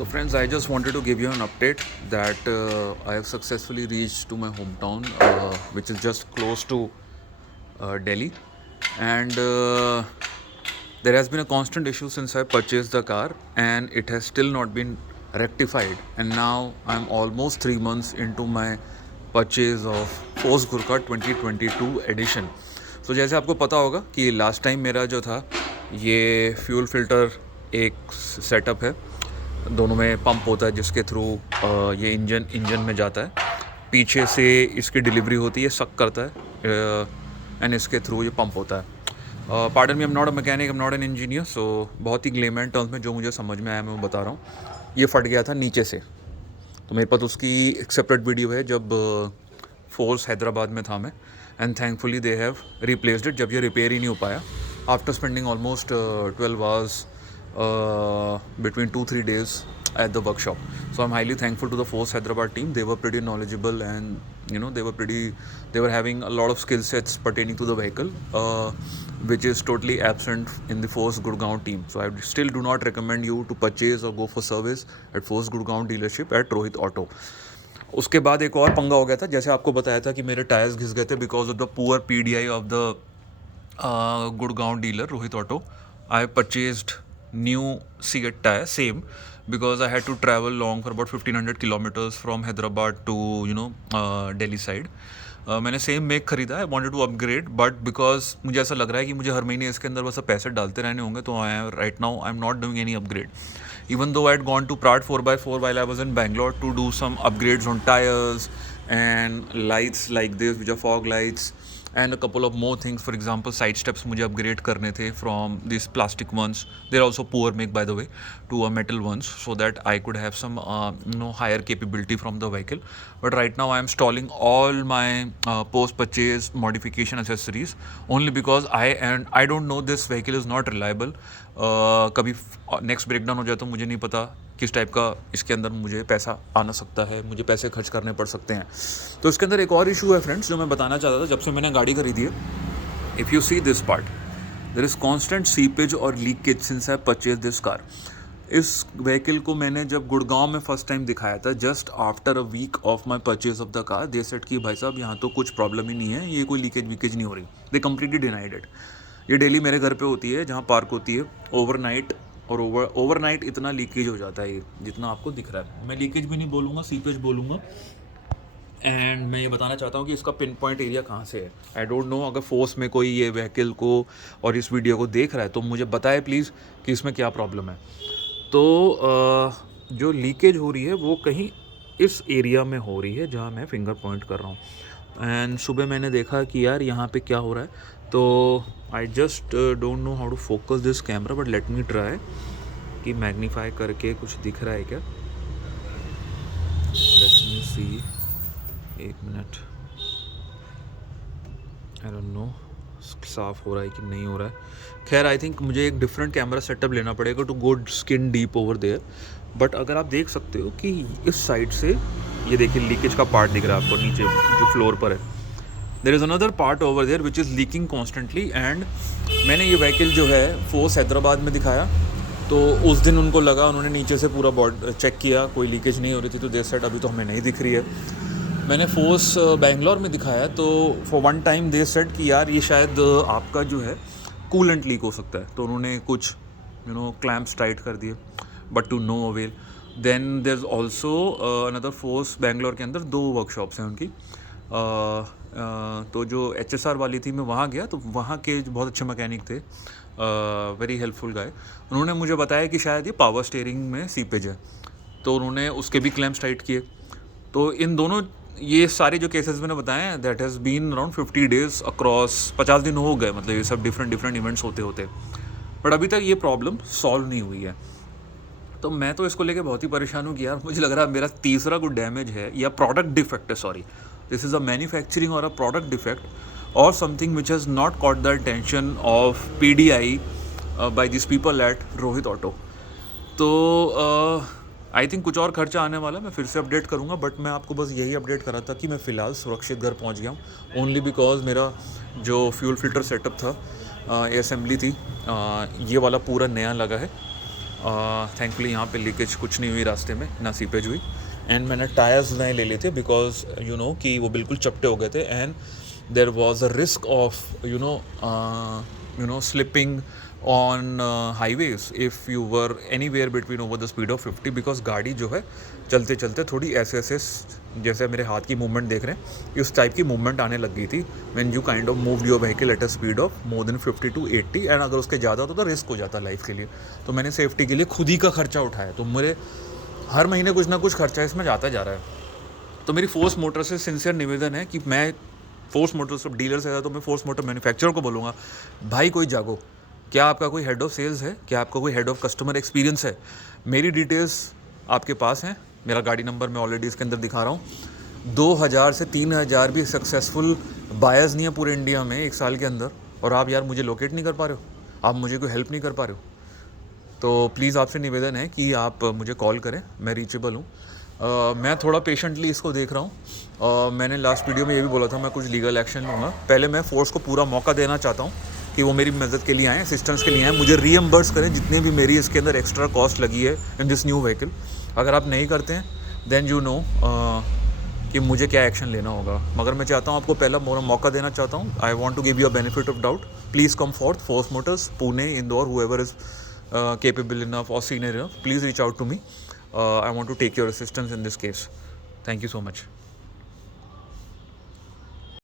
So friends, I just wanted to give you an update that I have successfully reached to my hometown, which is just close to Delhi, and there has been a constant issue since I purchased the car, and it has still not been rectified. And now I'm almost 3 months into my purchase of Force Gurkha 2022 edition. So जैसे आपको पता होगा कि last time मेरा जो था ये fuel filter एक सेटअप है, दोनों में पंप होता है जिसके थ्रू ये इंजन में जाता है, पीछे से इसकी डिलीवरी होती है, सक करता है एंड इसके थ्रू ये पंप होता है। Pardon me, I am not a mechanic, I am not an engineer, so बहुत ही लेमैन टर्म्स में जो मुझे समझ में आया मैं वो बता रहा हूँ। ये फट गया था नीचे से, तो मेरे पास उसकी एक सेपरेट वीडियो है जब फोर्स हैदराबाद में था मैं, and thankfully they have replaced it जब ये रिपेयर ही नहीं हो पाया after spending almost 12 hours between 2-3 days at the workshop. So I'm highly thankful to the Force Hyderabad team. They were pretty knowledgeable, and they were having a lot of skill sets pertaining to the vehicle, which is totally absent in the Force Gurgaon team. So I still do not recommend you to purchase or go for service at Force Gurgaon dealership at Rohit Auto. उसके बाद एक और पंगा हो गया था, जैसे आपको बताया था कि मेरे टायर्स घिस गए थे because of the poor PDI of the Gurgaon dealer Rohit Auto. I purchased new Seat tire, same, because I had to travel long for about 1500 kilometers from Hyderabad to Delhi side. मैंने same make खरीदा है, wanted to upgrade, but because मुझे ऐसा लग रहा है कि मुझे हर महीने इसके अंदर बस पैसे डालते रहने होंगे, तो right now I am not doing any upgrade, even though I had gone to Prat 4x4 while I was in Bangalore to do some upgrades on tires and lights like this, which are fog lights, and a couple of more things. For example, side steps मुझे upgrade करने थे from these plastic ones, they're also poor make by the way, to a metal ones, so that I could have some higher capability from the vehicle. But right now I am stalling all my post purchase modification accessories only because I don't know, this vehicle is not reliable. कभी next breakdown हो जाए तो मुझे नहीं पता किस type का इसके अंदर मुझे पैसा आना सकता है, मुझे पैसे खर्च करने पड़ सकते हैं। तो इसके अंदर एक और इशू है फ्रेंड्स जो मैं बताना चाहता था जब से मैंने गाड़ी खरीदी है। If you see this part, there is constant seepage और leakage since I purchase this car. इस व्हीकल को मैंने जब गुड़गांव में फर्स्ट टाइम दिखाया था, just after a week of my purchase of the car, they said कि भाई साहब यहाँ तो कुछ प्रॉब्लम ही नहीं है, ये कोई लीकेज वीकेज नहीं हो रही। They completely denied it. ये डेली मेरे घर पे होती है जहाँ पार्क होती है ओवरनाइट, और ओवरनाइट इतना लीकेज हो जाता है ये जितना आपको दिख रहा है। मैं लीकेज भी नहीं बोलूँगा, सीपेज बोलूँगा। एंड मैं ये बताना चाहता हूँ कि इसका पिन पॉइंट एरिया कहाँ से है। आई डोंट नो, अगर फोर्स में कोई ये व्हीकल को और इस वीडियो को देख रहा है तो मुझे बताए प्लीज़ कि इसमें क्या प्रॉब्लम है। तो जो लीकेज हो रही है वो कहीं इस एरिया में हो रही है जहाँ मैं फिंगर पॉइंट कर रहा हूँ। एंड सुबह मैंने देखा कि यार यहाँ पे क्या हो रहा है, तो I just don't know how to focus this camera, but let me try कि मैग्नीफाई करके कुछ दिख रहा है क्या। लेट्स मी सी, एक मिनट, आई डोंट नो साफ हो रहा है कि नहीं हो रहा है। खैर आई थिंक मुझे एक डिफरेंट कैमरा सेटअप लेना पड़ेगा to go skin deep over there. But अगर आप देख सकते हो कि इस साइड से ये देखिए लीकेज का पार्ट दिख रहा है आपको नीचे जो फ्लोर पर है। There is another part over there which is leaking constantly. And मैंने ये व्हीकल जो है फोर्स हैदराबाद में दिखाया, तो उस दिन उनको लगा, उन्होंने नीचे से पूरा बॉडी चेक किया, कोई लीकेज नहीं हो रही थी, तो दे सेड अभी तो हमें नहीं दिख रही है। मैंने फोर्स बेंगलोर में दिखाया, तो for one time they said कि यार ये शायद आपका जो है कूलेंट लीक हो सकता है, तो उन्होंने कुछ क्लैम्प्स टाइट कर दिए, but to no avail. Then there is also another force Bangalore के अंदर 2 वर्कशॉप्स हैं उनकी। तो जो HSR वाली थी मैं वहाँ गया, तो वहाँ के जो बहुत अच्छे मैकेनिक थे, वेरी हेल्पफुल गाय, उन्होंने मुझे बताया कि शायद ये पावर स्टीयरिंग में सीपेज है, तो उन्होंने उसके भी क्लैम्प्स टाइट किए। तो इन दोनों ये सारे जो केसेस मैंने बताए हैं, that has been around 50 days across, 50 दिन हो गए, मतलब ये सब डिफरेंट इवेंट्स होते, बट अभी तक ये प्रॉब्लम सॉल्व नहीं हुई है। तो मैं तो इसको लेके बहुत ही परेशान हूँ कि यार मुझे लग रहा है मेरा तीसरा कोई डैमेज है या प्रोडक्ट डिफेक्ट है, sorry, this is a manufacturing और अ प्रोडक्ट डिफेक्ट और something which has not caught the attention of PDI by this people at Rohit auto. तो आई थिंक कुछ और खर्चा आने वाला, मैं फिर से अपडेट करूँगा, बट मैं आपको बस यही अपडेट करा था कि मैं फ़िलहाल सुरक्षित घर पहुँच गया हूँ, ओनली बिकॉज मेरा जो फ्यूल फिल्टर सेटअप था, असेंबली थी, ये वाला पूरा नया लगा है। थैंकफुली यहाँ पे लीकेज कुछ नहीं हुई रास्ते में, ना सीपेज हुई। एंड मैंने टायर्स नए ले लिए थे बिकॉज यू नो कि वो बिल्कुल चपटे हो गए थे and there was a risk of you know slipping on highways if you were anywhere between over the speed of 50 because गाड़ी जो है चलते चलते थोड़ी ऐसे जैसे मेरे हाथ की मूवमेंट देख रहे हैं इस टाइप की मूवमेंट आने लग गई थी when you kind of move your vehicle at a speed of more than 50 to 80 and अगर उसके ज़्यादा तो रिस्क हो जाता लाइफ के लिए। तो मैंने सेफ्टी के लिए खुद ही का खर्चा उठाया, तो मेरे हर महीने कुछ ना कुछ खर्चा इसमें जाता जा रहा है। तो मेरी फोर्स मोटर से सिंसियर निवेदन है कि मैं फोर्स मोटर सब डीलर से तो मैं फोर्स मोटर मैन्युफैक्चरर को बोलूँगा, भाई कोई जागो, क्या आपका कोई हेड ऑफ सेल्स है, क्या आपका कोई हेड ऑफ कस्टमर एक्सपीरियंस है, मेरी डिटेल्स आपके पास हैं, मेरा गाड़ी नंबर मैं ऑलरेडी इसके अंदर दिखा रहा हूँ। 2000 से 3000 भी सक्सेसफुल बायर्स नहीं है पूरे इंडिया में एक साल के अंदर, और आप यार मुझे लोकेट नहीं कर पा रहे हो, आप मुझे कोई हेल्प नहीं कर पा रहे हो। तो प्लीज़ आपसे निवेदन है कि आप मुझे कॉल करें, मैं रीचेबल हूँ। मैं थोड़ा पेशेंटली इसको देख रहा हूँ। मैंने लास्ट वीडियो में ये भी बोला था मैं कुछ लीगल एक्शन लूँगा। पहले मैं फोर्स को पूरा मौका देना चाहता हूँ कि वो मेरी मदद के लिए आएँ, असिस्टेंस के लिए आएँ, मुझे रीएम्बर्स करें जितनी भी मेरी इसके अंदर एक्स्ट्रा कॉस्ट लगी है इन दिस न्यू व्हीकल। अगर आप नहीं करते हैं देन यू नो कि मुझे क्या एक्शन लेना होगा। मगर मैं चाहता हूँ आपको पहला मौका देना चाहता हूँ। I want to give you a benefit of doubt. Please come forth, force motors, Pune, Indore, whoever is capable enough or senior enough, please reach out to me. I want to take your assistance in this case. Thank you so much.